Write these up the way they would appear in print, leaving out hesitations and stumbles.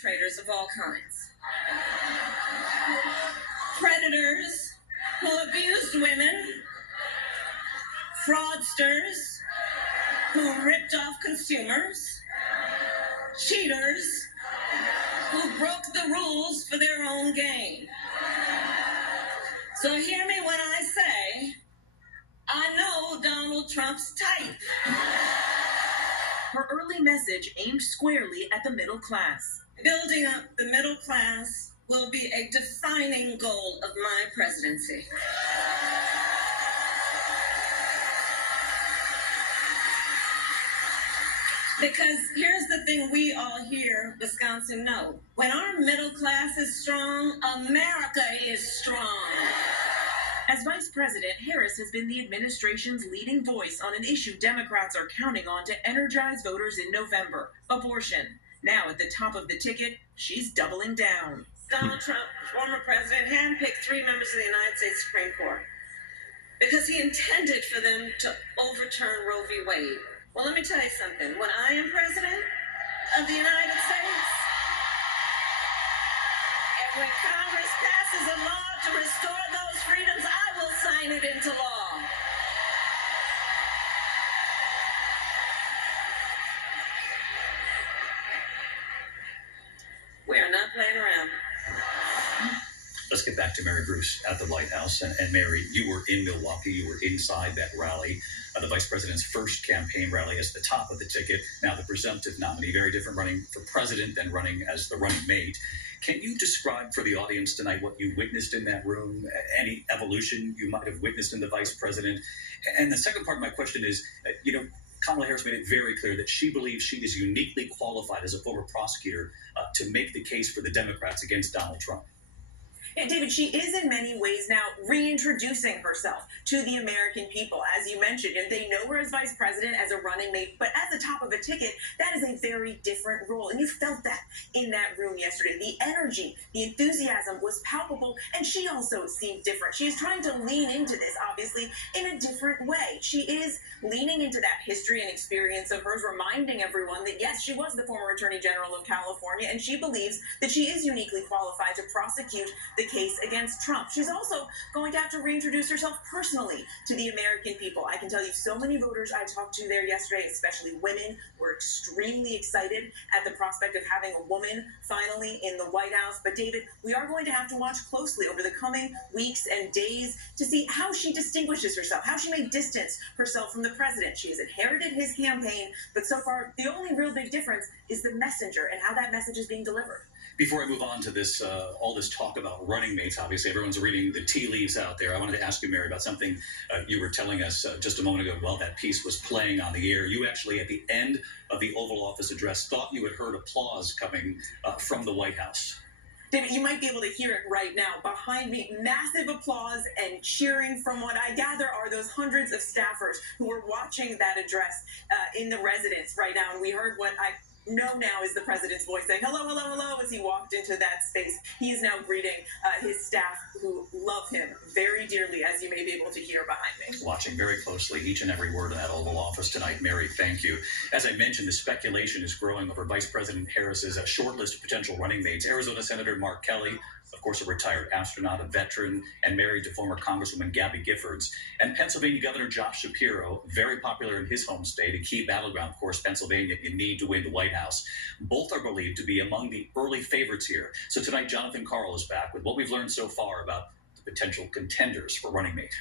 Traitors of all kinds. Predators who abused women, fraudsters who ripped off consumers, cheaters who broke the rules for their own gain. So hear me when I say, I know Donald Trump's type. Her early message aimed squarely at the middle class. Building up the middle class will be a defining goal of my presidency. Because here's the thing we all here, Wisconsin, know. When our middle class is strong, America is strong. As Vice President, Harris has been the administration's leading voice on an issue Democrats are counting on to energize voters in November: abortion. Now at the top of the ticket, she's doubling down. Donald Trump, former president, handpicked 3 members of the United States Supreme Court because he intended for them to overturn Roe v. Wade. Well, let me tell you something. When I am president of the United States, and when Congress passes a law to restore those freedoms, I will sign it into law. We are not playing around. Let's get back to Mary Bruce at the White House. And Mary, you were in Milwaukee. You were inside that rally, the vice president's first campaign rally as the top of the ticket. Now the presumptive nominee, very different running for president than running as the running mate. Can you describe for the audience tonight what you witnessed in that room, any evolution you might have witnessed in the vice president? And the second part of my question is, Kamala Harris made it very clear that she believes she is uniquely qualified as a former prosecutor to make the case for the Democrats against Donald Trump. And David, she is in many ways now reintroducing herself to the American people, as you mentioned. And they know her as vice president, as a running mate, but at the top of a ticket, that is a very different role. And you felt that in that room yesterday. The energy, the enthusiasm was palpable, and she also seemed different. She is trying to lean into this, obviously, in a different way. She is leaning into that history and experience of hers, reminding everyone that, yes, she was the former Attorney General of California, and she believes that she is uniquely qualified to prosecute the case against Trump. She's also going to have to reintroduce herself personally to the American people. I can tell you so many voters I talked to there yesterday, especially women, were extremely excited at the prospect of having a woman finally in the White House. But David, we are going to have to watch closely over the coming weeks and days to see how she distinguishes herself, how she may distance herself from the president. She has inherited his campaign, but so far the only real big difference is the messenger and how that message is being delivered. Before I move on to this, all this talk about running mates, obviously everyone's reading the tea leaves out there. I wanted to ask you, Mary, about something you were telling us just a moment ago while that piece was playing on the air. You actually, at the end of the Oval Office address, thought you had heard applause coming from the White House. David, you might be able to hear it right now. Behind me, massive applause and cheering from what I gather are those hundreds of staffers who were watching that address in the residence right now. And we heard what I know now is the president's voice saying, hello, hello, hello, as he walked into that space. He is now greeting his staff who love him very dearly, as you may be able to hear behind me. Watching very closely each and every word of that Oval Office tonight. Mary, thank you. As I mentioned, the speculation is growing over Vice President Harris's short list of potential running mates. Arizona Senator Mark Kelly, of course, a retired astronaut, a veteran, and married to former Congresswoman Gabby Giffords. And Pennsylvania Governor Josh Shapiro, very popular in his home state, a key battleground, of course, Pennsylvania, you need to win the White House. Both are believed to be among the early favorites here. So tonight, Jonathan Karl is back with what we've learned so far about the potential contenders for running mate.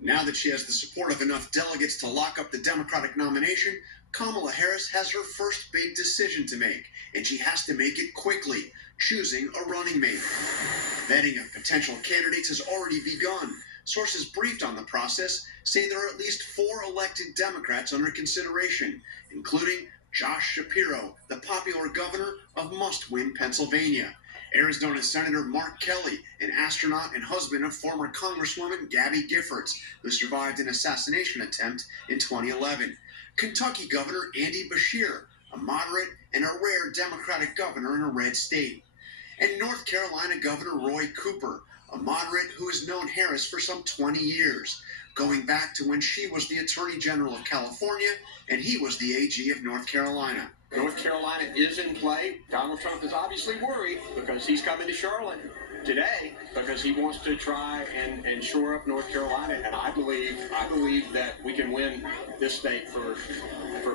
Now that she has the support of enough delegates to lock up the Democratic nomination, Kamala Harris has her first big decision to make, and she has to make it quickly, choosing a running mate. Vetting of potential candidates has already begun. Sources briefed on the process say there are at least 4 elected Democrats under consideration, including Josh Shapiro, the popular governor of must-win Pennsylvania, Arizona Senator Mark Kelly, an astronaut and husband of former Congresswoman Gabby Giffords, who survived an assassination attempt in 2011, Kentucky Governor Andy Beshear, a moderate and a rare Democratic governor in a red state, and North Carolina Governor Roy Cooper, a moderate who has known Harris for some 20 years, going back to when she was the Attorney General of California and he was the AG of North Carolina. North Carolina is in play. Donald Trump is obviously worried because he's coming to Charlotte today because he wants to try and shore up North Carolina. And I believe that we can win this state for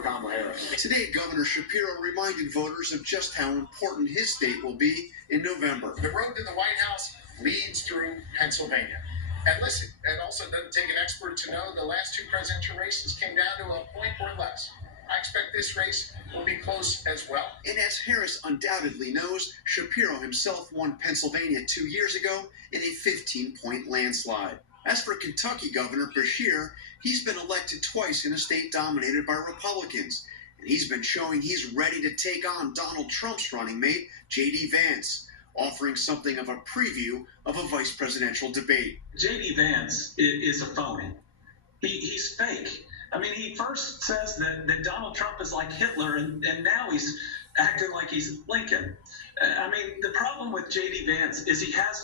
Kamala Harris. Today, Governor Shapiro reminded voters of just how important his state will be in November. The road to the White House leads through Pennsylvania. And listen, it also doesn't take an expert to know the last two presidential races came down to a point or less. I expect this race will be close as well. And as Harris undoubtedly knows, Shapiro himself won Pennsylvania 2 years ago in a 15-point landslide. As for Kentucky Governor Beshear, he's been elected twice in a state dominated by Republicans. And he's been showing he's ready to take on Donald Trump's running mate, J.D. Vance, offering something of a preview of a vice presidential debate. J.D. Vance is a phony. He's fake. I mean, he first says that Donald Trump is like Hitler, and now he's acting like he's Lincoln. I mean, the problem with J.D. Vance is he has no